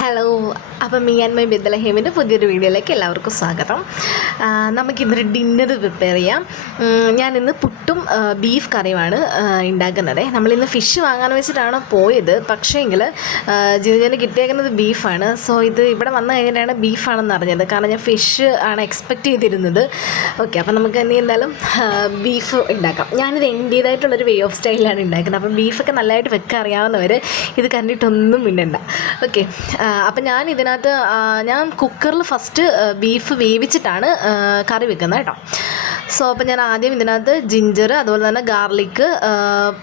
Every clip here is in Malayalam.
ഹലോ, അപ്പം മീ ആൻഡ് മൈ ബെത്ലഹേമിൻ്റെ പുതിയൊരു വീഡിയോയിലേക്ക് എല്ലാവർക്കും സ്വാഗതം. നമുക്കിന്നൊരു ഡിന്നർ പ്രിപ്പയർ ചെയ്യാം. ഞാനിന്ന് പുട്ടും ബീഫ് കറിയുമാണ് ഉണ്ടാക്കുന്നത്. നമ്മളിന്ന് ഫിഷ് വാങ്ങാൻ വെച്ചിട്ടാണ് പോയത്, പക്ഷേങ്കിൽ ജിനുവിന് കിട്ടിയേക്കുന്നത് ബീഫാണ്. സോ ഇത് ഇവിടെ വന്നു കഴിഞ്ഞിട്ടാണ് ബീഫാണെന്ന് അറിഞ്ഞത്, കാരണം ഞാൻ ഫിഷ് ആണ് എക്സ്പെക്റ്റ് ചെയ്തിരുന്നത്. ഓക്കെ, അപ്പം നമുക്ക് ഇനി എന്തായാലും ബീഫ് ഉണ്ടാക്കാം. ഞാനിത് എൻ്റേതായിട്ടുള്ളൊരു വേ ഓഫ് സ്റ്റൈലിലാണ് ഉണ്ടാക്കുന്നത്. അപ്പം ബീഫൊക്കെ നല്ലതായിട്ട് വെക്കാൻ അറിയാവുന്നവർ ഇത് കണ്ടിട്ടൊന്നും മിണ്ടണ്ട. ഓക്കെ, അപ്പം ഞാൻ ഇതിനകത്ത് കുക്കറിൽ ഫസ്റ്റ് ബീഫ് വേവിച്ചിട്ടാണ് കറി വെക്കുന്നത് കേട്ടോ. സോ അപ്പം ഞാൻ ആദ്യം ഇതിനകത്ത് ജിഞ്ചർ, അതുപോലെ തന്നെ ഗാർലിക്ക്,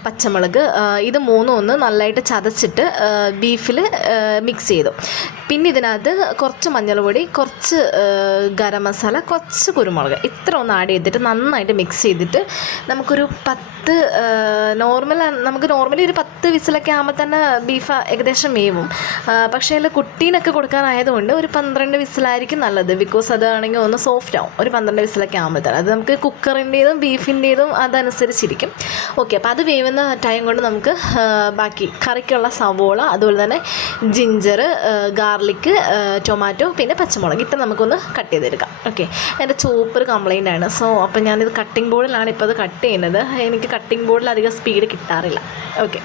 പച്ചമുളക്, ഇത് മൂന്നും ഒന്ന് നല്ലതായിട്ട് ചതച്ചിട്ട് ബീഫിൽ മിക്സ് ചെയ്തു. പിന്നെ ഇതിനകത്ത് കുറച്ച് മഞ്ഞൾപ്പൊടി, കുറച്ച് ഗരം മസാല, കുറച്ച് കുരുമുളക്, ഇത്ര ഒന്ന് ആഡ് ചെയ്തിട്ട് നന്നായിട്ട് മിക്സ് ചെയ്തിട്ട് നമുക്കൊരു 10 നോർമലി ഒരു 10 വിസിലൊക്കെ ആകുമ്പോൾ തന്നെ ബീഫ് ഏകദേശം വേവും. പക്ഷേ അതിൽ കുട്ടീനൊക്കെ കൊടുക്കാനായതുകൊണ്ട് ഒരു 12 വിസിലായിരിക്കും നല്ലത്. ബിക്കോസ് അതാണെങ്കിൽ ഒന്ന് സോഫ്റ്റ് ആവും ഒരു 12 വിസിലൊക്കെ ആകുമ്പോഴത്തേനും. അത് നമുക്ക് കുക്കറിൻ്റേതും ബീഫിൻ്റേതും അതനുസരിച്ചിരിക്കും. ഓക്കെ, അപ്പോൾ അത് വേവുന്ന ടൈം കൊണ്ട് നമുക്ക് ബാക്കി കറിക്കുള്ള സവോള, അതുപോലെ തന്നെ ജിഞ്ചർ, ഗാർലിക്ക്, ടൊമാറ്റോ, പിന്നെ പച്ചമുളക്, ഇത്ര നമുക്കൊന്ന് കട്ട് ചെയ്തെടുക്കാം. ഓക്കെ, എൻ്റെ ചോപ്പർ കംപ്ലൈൻ്റ് ആണ്. സോ അപ്പം ഞാനിത് കട്ടിംഗ് ബോർഡിലാണ് ഇപ്പോൾ അത് കട്ട് ചെയ്യുന്നത്. എനിക്ക് കട്ടിംഗ് ബോർഡിൽ അധികം സ്പീഡ് കിട്ടാറില്ല. ഓക്കെ,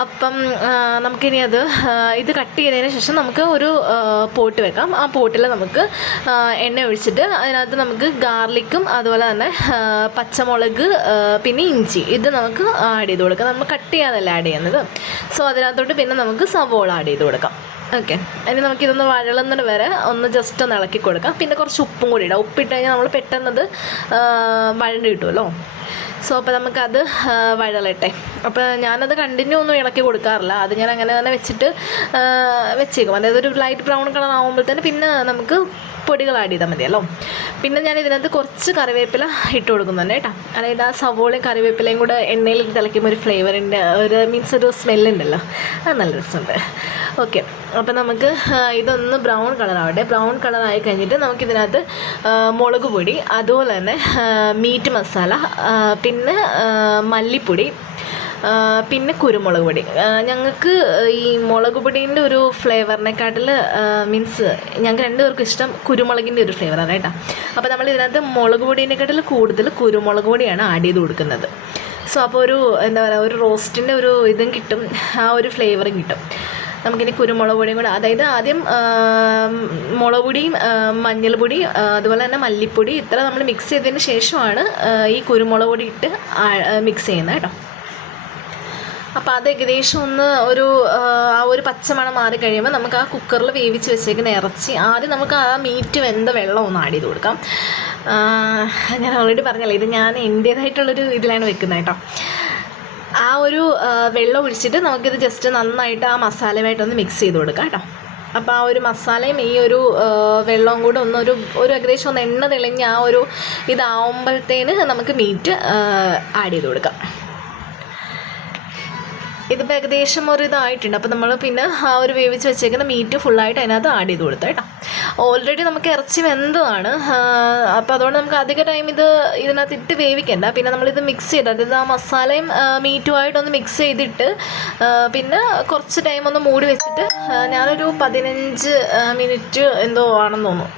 അപ്പം നമുക്കിനി ഇത് കട്ട് ചെയ്തതിന് ശേഷം നമുക്ക് ഒരു പോട്ട് വെക്കാം. ആ പോട്ടിൽ നമുക്ക് എണ്ണ ഒഴിച്ചിട്ട് അതിനകത്ത് നമുക്ക് ഗാർലിക്കും അതുപോലെ തന്നെ പച്ചമുളക്, പിന്നെ ഇഞ്ചി, ഇത് നമുക്ക് ആഡ് ചെയ്ത് കൊടുക്കാം. നമ്മൾ കട്ട് ചെയ്യാതല്ല ആഡ് ചെയ്യുന്നത്. സോ അതിനകത്തോട്ട് പിന്നെ നമുക്ക് സവോള ആഡ് ചെയ്ത് കൊടുക്കാം. ഓക്കെ, ഇനി നമുക്കിതൊന്ന് വഴളുന്നത് വരെ ഒന്ന് ജസ്റ്റ് ഒന്ന് ഇളക്കി കൊടുക്കാം. പിന്നെ കുറച്ച് ഉപ്പും കൂടി ഇടാം. ഉപ്പിട്ട് കഴിഞ്ഞാൽ നമ്മൾ പെട്ടെന്നത് വഴണ്ട് കിട്ടുമല്ലോ. സോ അപ്പോൾ നമുക്കത് വഴലട്ടെ. അപ്പോൾ ഞാനത് കണ്ടിന്യൂ ഒന്നും ഇളക്കി കൊടുക്കാറില്ല. അത് ഞാൻ അങ്ങനെ തന്നെ വെച്ചേക്കും. അതായത് ഒരു ലൈറ്റ് ബ്രൗൺ കളർ ആകുമ്പോഴത്തേന് പിന്നെ നമുക്ക് പൊടികൾ ആഡ് ചെയ്താൽ മതിയല്ലോ. പിന്നെ ഞാൻ ഇതിനകത്ത് കുറച്ച് കറിവേപ്പില ഇട്ട് കൊടുക്കുന്നുണ്ട് കേട്ടോ. അതായത് ആ സവോളയും കറിവേപ്പിലയും കൂടെ എണ്ണയിൽ തിളയ്ക്കുമ്പോൾ ഒരു ഫ്ലേവറിൻ്റെ ഒരു സ്മെല്ലുണ്ടല്ലോ, അത് നല്ല രസമുണ്ട്. ഓക്കെ, അപ്പം നമുക്ക് ഇതൊന്ന് ബ്രൗൺ കളറാവട്ടെ. ബ്രൗൺ കളറായി കഴിഞ്ഞിട്ട് നമുക്കിതിനകത്ത് മുളക് പൊടി, അതുപോലെ തന്നെ മീറ്റ് മസാല, പിന്നെ മല്ലിപ്പൊടി, പിന്നെ കുരുമുളക് പൊടി. ഞങ്ങൾക്ക് ഈ മുളക് പൊടീൻ്റെ ഒരു ഫ്ലേവറിനെക്കാട്ടിൽ ഞങ്ങൾക്ക് രണ്ടുപേർക്കും ഇഷ്ടം കുരുമുളകിൻ്റെ ഒരു ഫ്ലേവറാണ് കേട്ടോ. അപ്പോൾ നമ്മൾ ഇതിനകത്ത് മുളക് പൊടീനെക്കാട്ടിൽ കൂടുതൽ കുരുമുളക് പൊടിയാണ് ആഡ് ചെയ്ത് കൊടുക്കുന്നത്. സോ അപ്പോൾ ഒരു ഒരു റോസ്റ്റിൻ്റെ ഒരു ഇതും കിട്ടും, ആ ഒരു ഫ്ലേവറും കിട്ടും. നമുക്കിനി കുരുമുളക് പൊടിയും കൂടെ, അതായത് ആദ്യം മുളക് പൊടിയും മഞ്ഞൾപ്പൊടി, അതുപോലെ തന്നെ മല്ലിപ്പൊടി, ഇത്ര നമ്മൾ മിക്സ് ചെയ്തതിന് ശേഷമാണ് ഈ കുരുമുളക് പൊടി ഇട്ട് മിക്സ് ചെയ്യുന്നത് കേട്ടോ. അപ്പോൾ അത് ഏകദേശം ഒന്ന് ആ ഒരു പച്ചമണം മാറി കഴിയുമ്പോൾ നമുക്ക് ആ കുക്കറിൽ വേവിച്ച് വെച്ചേക്കുന്ന ഇറച്ചി ആദ്യം നമുക്ക് ആ മീറ്റ് വെന്ത വെള്ളം ഒന്ന് ആഡ് ചെയ്ത് കൊടുക്കാം. ഞാൻ ഓൾറെഡി പറഞ്ഞല്ലോ, ഇത് ഞാൻ എൻ്റേതായിട്ടുള്ളൊരു ഇതിലാണ് വെക്കുന്നത് കേട്ടോ. ആ ഒരു വെള്ളം ഒഴിച്ചിട്ട് നമുക്കിത് ജസ്റ്റ് നന്നായിട്ട് ആ മസാലയുമായിട്ടൊന്ന് മിക്സ് ചെയ്ത് കൊടുക്കാം കേട്ടോ. അപ്പോൾ ആ ഒരു മസാലയും ഈ ഒരു വെള്ളവും കൂടെ ഒരു ഏകദേശം ഒന്ന് എണ്ണ തെളിഞ്ഞ് ആ ഒരു ഇതാവുമ്പോഴത്തേന് നമുക്ക് മീറ്റ് ആഡ് ചെയ്ത് കൊടുക്കാം. ഇതിപ്പോൾ ഏകദേശം ഒരു ഇതായിട്ടുണ്ട്. അപ്പോൾ നമ്മൾ പിന്നെ ആ ഒരു വേവിച്ച് വെച്ചേക്കുന്ന മീറ്റ് ഫുള്ളായിട്ട് അതിനകത്ത് ആഡ് ചെയ്ത് കൊടുത്താൽ കേട്ടോ. ഓൾറെഡി നമുക്ക് ഇറച്ചി വെന്തതാണ്. അപ്പോൾ അതുകൊണ്ട് നമുക്ക് അധിക ടൈം ഇതിനകത്ത് ഇട്ട് വേവിക്കണ്ട. പിന്നെ നമ്മളിത് മിക്സ് ചെയ്ത്, അതായത് ആ മസാലയും മീറ്റുമായിട്ടൊന്ന് മിക്സ് ചെയ്തിട്ട് പിന്നെ കുറച്ച് ടൈം ഒന്ന് മൂടി വെച്ചിട്ട് ഞാനൊരു 15 മിനിറ്റ് എന്തോ ആണെന്ന് തോന്നുന്നു,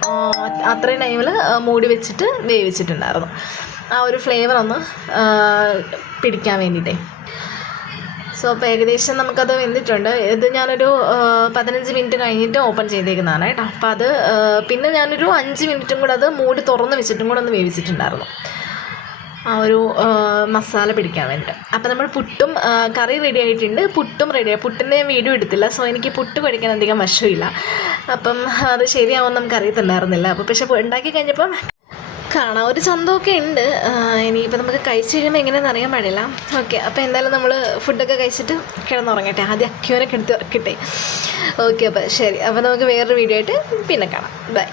അത്രയും ടൈമിൽ മൂടി വെച്ചിട്ട് വേവിച്ചിട്ടുണ്ടായിരുന്നു, ആ ഒരു ഫ്ലേവർ ഒന്ന് പിടിക്കാൻ വേണ്ടിയിട്ടേ. സോ അപ്പോൾ ഏകദേശം നമുക്കത് വെന്തിട്ടുണ്ട്. ഇത് ഞാനൊരു 15 മിനിറ്റ് കഴിഞ്ഞിട്ട് ഓപ്പൺ ചെയ്തേക്കുന്നതാണ് കേട്ടോ. അപ്പോൾ അത് പിന്നെ ഞാനൊരു 5 മിനിറ്റും കൂടെ അത് മൂടി തുറന്ന് വെച്ചിട്ടും കൂടെ ഒന്ന് വേവിച്ചിട്ടുണ്ടായിരുന്നു, ആ ഒരു മസാല പിടിക്കാൻ വേണ്ടിയിട്ട്. അപ്പോൾ നമ്മൾ പുട്ടും കറി റെഡി ആയിട്ടുണ്ട്. പുട്ടും റെഡിയായി. പുട്ടിൻ്റെ വീഡിയോ എടുത്തില്ല. സോ എനിക്ക് പുട്ട് കഴിക്കാൻ അധികം വശമില്ല. അപ്പം അത് ശരിയാവുമെന്ന് നമുക്കറിയത്തുണ്ടായിരുന്നില്ല. അപ്പോൾ പക്ഷേ ഉണ്ടാക്കി കഴിഞ്ഞപ്പം കാണാൻ ഒരു ചന്തമൊക്കെ ഉണ്ട്. ഇനിയിപ്പോൾ നമുക്ക് കഴിച്ച് കഴിയുമ്പോൾ എങ്ങനെയാണെന്ന് അറിയാൻ പാടില്ല. ഓക്കെ, അപ്പോൾ എന്തായാലും നമ്മൾ ഫുഡൊക്കെ കഴിച്ചിട്ട് കിടന്നുറങ്ങട്ടെ. ആദ്യം അക്യൂനൊക്കെ എടുത്ത് വെക്കട്ടെ. ഓക്കെ, അപ്പോൾ ശരി. അപ്പോൾ നമുക്ക് വേറൊരു വീഡിയോ ആയിട്ട് പിന്നെ കാണാം. ബൈ.